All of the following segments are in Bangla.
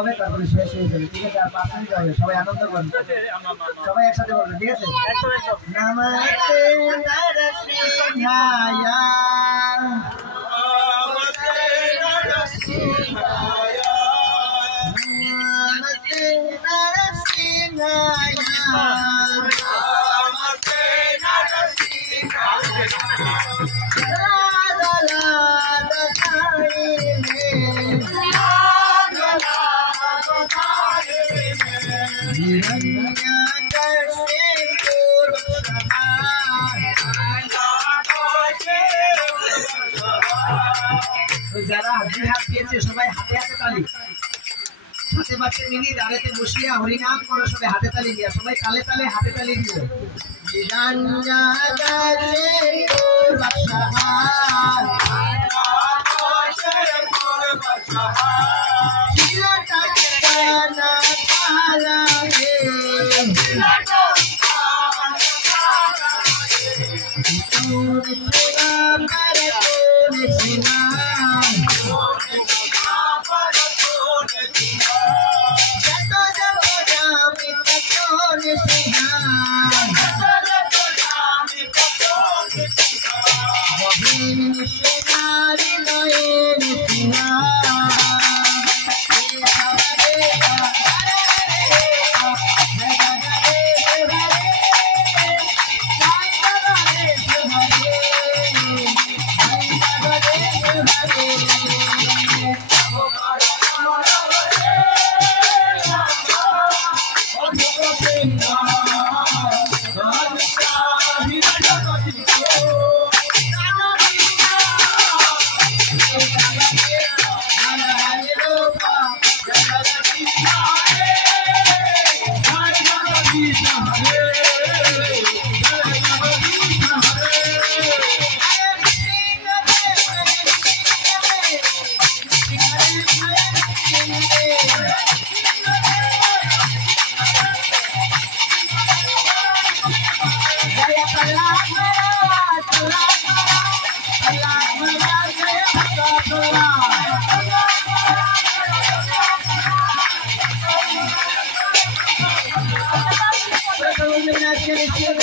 হবে তারপরে শেষ হয়ে যাবে ঠিক আছে আর 5 মিনিট হবে সবাই আনন্দ করুন সবাই একসাথে বলবেন ঠিক আছে নমস্তে নরসিংহায়া নমস্তে নরসিংহায়া নমস্তে নরসিংহায়া নমস্তে নরসিংহায়া যারা হাতে হাত দিয়েছে সবাই হাতে হাতে তালি হাতে বাচ্চা মিলি দাঁড়াতে বসিয়া হরিনাম করো সবাই হাতে তালি দিয়া সবাই তালে তালে হাতে তালি দিও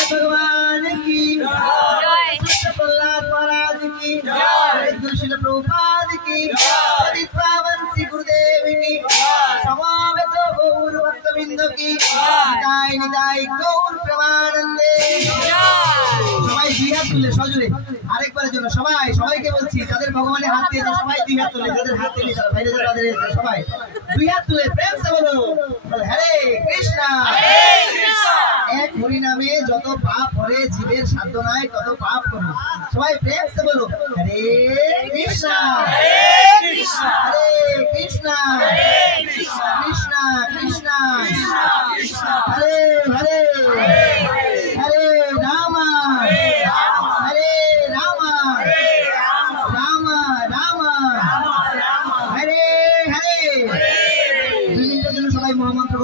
भगवान की प्रहलाद महाराज की प्रभुपाद की पावन श्री गुरुदेव की समावेत गौर भक्तबिंद की निताय निताय गौर प्रेमानंदे সবাই দুই হাত তুলে সজোরে আরেকবারের জন্য সবাই সবাইকে বলছি যাদের ভগবানের হাত দিয়েছে সবাই দুই হাত তুলে যাদের হাত দিয়েছে তারা বাইরে যারা তাদের সবাই দুই হাত তুলে প্রেম সে বলো হরে কৃষ্ণ এক হরি নামে যত পাপ হরে জীবের সাধ্য নাই তত পাপ করো সবাই প্রেম সে বলো হরে কৃষ্ণ হরে কৃষ্ণ কৃষ্ণ কৃষ্ণ হরে হরে হরে রাম হরে রাম রাম রাম হরে হরে দুই মিনিটের জন্য সবাই মহামন্ত্র